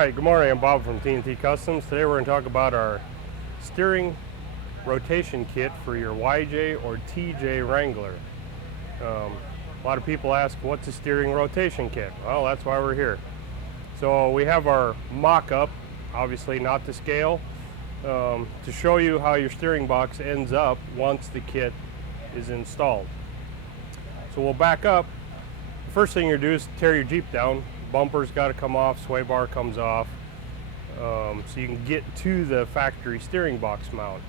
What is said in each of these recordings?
Alright, good morning, I'm Bob from T&T Customs. Today we're going to talk about our steering rotation kit for your YJ or TJ Wrangler. A lot of people ask, what's a steering rotation kit? Well, that's why we're here. So we have our mock-up, obviously not to scale, to show you how your steering box ends up once the kit is installed. So we'll back up. The first thing you do is tear your Jeep down. Bumper's got to come off, sway bar comes off, so you can get to the factory steering box mount.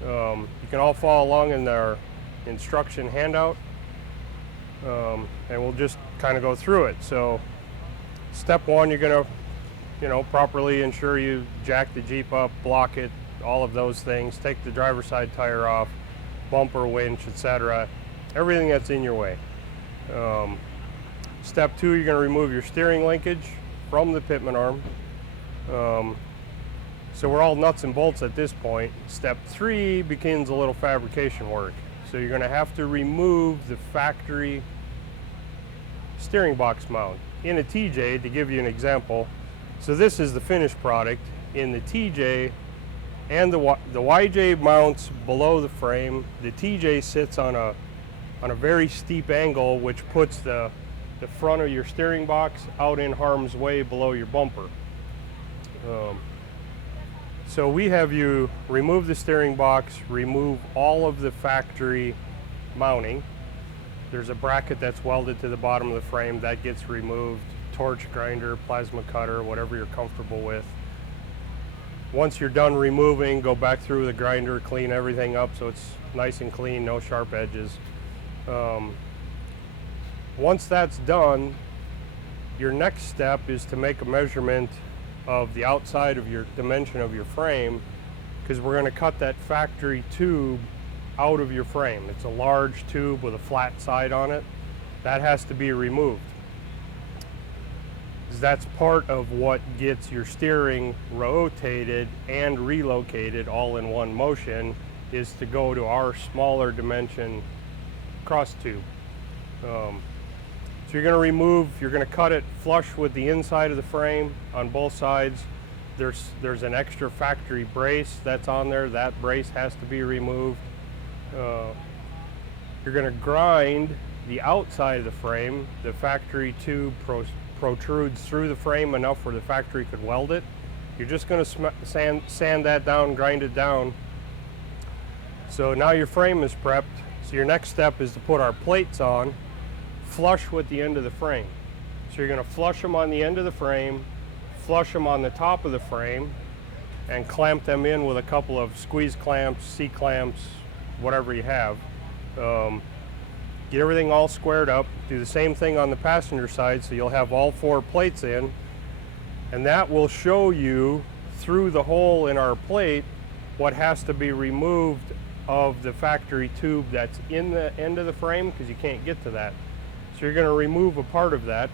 You can all follow along in their instruction handout, and we'll just kind of go through it. So step one, you're going to properly ensure you jack the Jeep up, block it, all of those things. Take the driver's side tire off, bumper, winch, etc. Everything that's in your way. Step two, you're going to remove your steering linkage from the pitman arm. So we're all nuts and bolts at this point. Step three begins a little fabrication work. So you're going to have to remove the factory steering box mount. In a TJ, to give you an example, so this is the finished product. In the TJ and the YJ mounts below the frame, the TJ sits on a very steep angle, which puts the front of your steering box out in harm's way below your bumper. So we have you remove the steering box, remove all of the factory mounting. There's a bracket that's welded to the bottom of the frame that gets removed. Torch grinder, plasma cutter, whatever you're comfortable with. Once you're done removing, go back through the grinder, clean everything up so it's nice and clean, no sharp edges. Once that's done, your next step is to make a measurement of the outside of your dimension of your frame, because we're going to cut that factory tube out of your frame. It's a large tube with a flat side on it. That has to be removed. That's part of what gets your steering rotated and relocated all in one motion, is to go to our smaller dimension cross tube. So you're going to cut it flush with the inside of the frame on both sides. There's an extra factory brace that's on there. That brace has to be removed. You're going to grind the outside of the frame. The factory tube protrudes through the frame enough where the factory could weld it. You're just going to sand that down, grind it down. So now your frame is prepped. So your next step is to put our plates on, flush with the end of the frame. So you're going to flush them on the end of the frame, flush them on the top of the frame, and clamp them in with a couple of squeeze clamps, C-clamps, whatever you have. Get everything all squared up. Do the same thing on the passenger side, so you'll have all four plates in, and that will show you through the hole in our plate what has to be removed of the factory tube that's in the end of the frame, because you can't get to that. So you're going to remove a part of that.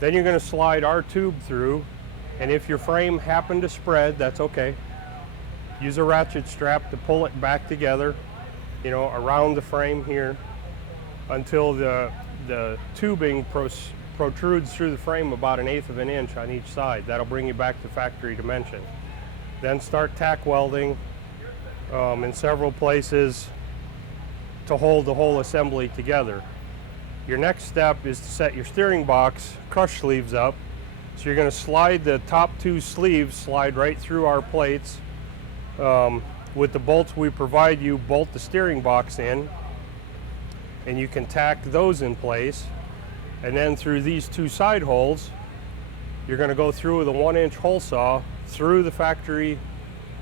Then you're going to slide our tube through, and if your frame happened to spread, that's okay. Use a ratchet strap to pull it back together, around the frame here, until the tubing protrudes through the frame about 1/8 of an inch on each side. That'll bring you back to factory dimension. Then start tack welding in several places to hold the whole assembly together. Your next step is to set your steering box crush sleeves up. So you're going to slide the top two sleeves, slide right through our plates. With the bolts we provide you, bolt the steering box in, and you can tack those in place. And then through these two side holes, you're going to go through with a 1-inch hole saw through the factory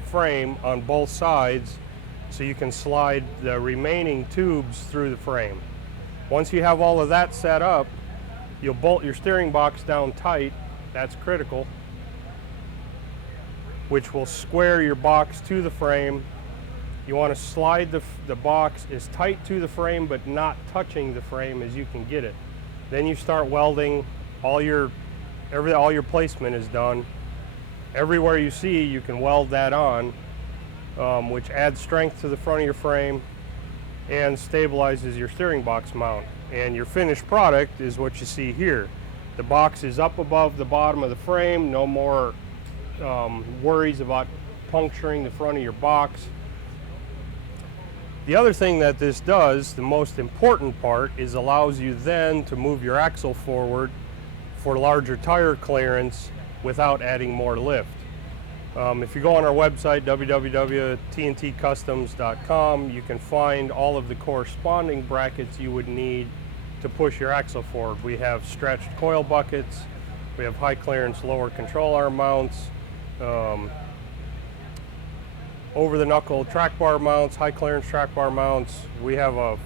frame on both sides, so you can slide the remaining tubes through the frame. Once you have all of that set up, you'll bolt your steering box down tight. That's critical, which will square your box to the frame. You want to slide the box as tight to the frame but not touching the frame as you can get it. Then you start welding. All your placement is done. Everywhere you see, you can weld that on, which adds strength to the front of your frame and stabilizes your steering box mount. And your finished product is what you see here. The box is up above the bottom of the frame. No more worries about puncturing the front of your box. The other thing that this does, the most important part, is allows you then to move your axle forward for larger tire clearance without adding more lift. If you go on our website, www.tntcustoms.com, you can find all of the corresponding brackets you would need to push your axle forward. We have stretched coil buckets, we have high clearance lower control arm mounts, over the knuckle track bar mounts, high clearance track bar mounts. We have a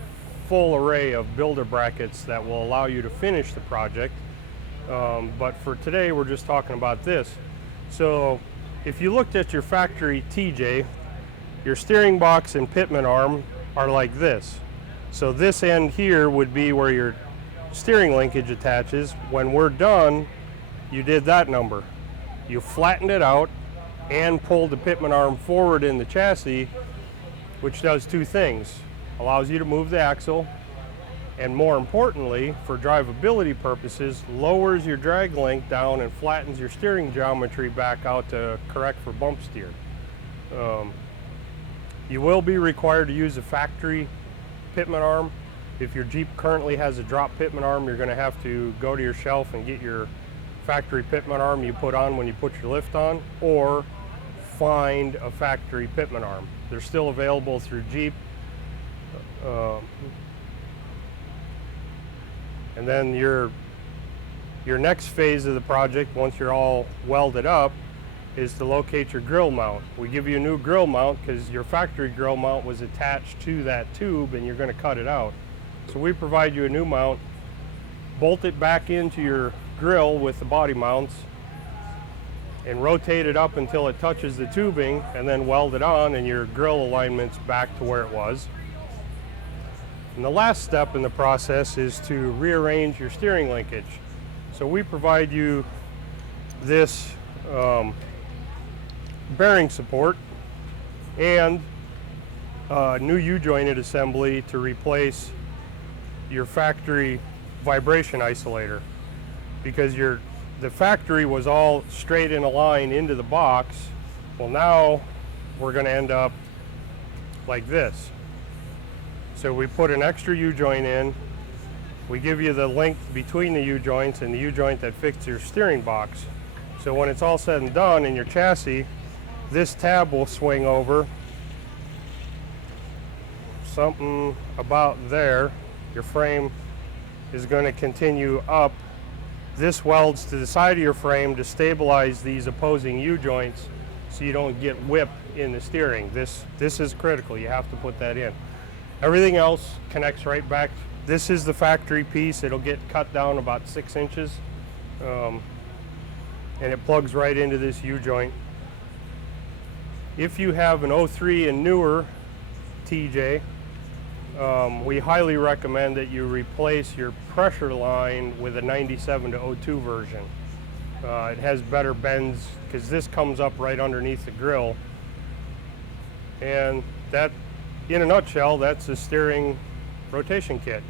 full array of builder brackets that will allow you to finish the project. But for today, we're just talking about this. So if you looked at your factory TJ, your steering box and pitman arm are like this. So this end here would be where your steering linkage attaches. When we're done, you did that number. You flattened it out and pulled the pitman arm forward in the chassis, which does two things. Allows you to move the axle, and more importantly, for drivability purposes, lowers your drag length down and flattens your steering geometry back out to correct for bump steer. You will be required to use a factory pitman arm. If your Jeep currently has a drop pitman arm, you're going to have to go to your shelf and get your factory pitman arm you put on when you put your lift on, or find a factory pitman arm. They're still available through Jeep. And then your next phase of the project, once you're all welded up, is to locate your grill mount. We give you a new grill mount because your factory grill mount was attached to that tube and you're going to cut it out. So we provide you a new mount, bolt it back into your grill with the body mounts, and rotate it up until it touches the tubing, and then weld it on, and your grill alignment's back to where it was. And the last step in the process is to rearrange your steering linkage. So we provide you this bearing support and new U-jointed assembly to replace your factory vibration isolator, because the factory was all straight in a line into the box. Well, now we're going to end up like this. So we put an extra U-joint in. We give you the length between the U-joints and the U-joint that fixes your steering box. So when it's all said and done in your chassis, this tab will swing over something about there. Your frame is going to continue up. This welds to the side of your frame to stabilize these opposing U-joints so you don't get whip in the steering. This is critical. You have to put that in. Everything else connects right back. This is the factory piece. It'll get cut down about 6 inches, and it plugs right into this U-joint. If you have an 03 and newer TJ, we highly recommend that you replace your pressure line with a 97 to 02 version. It has better bends because this comes up right underneath the grill. And that, in a nutshell, that's a steering rotation kit.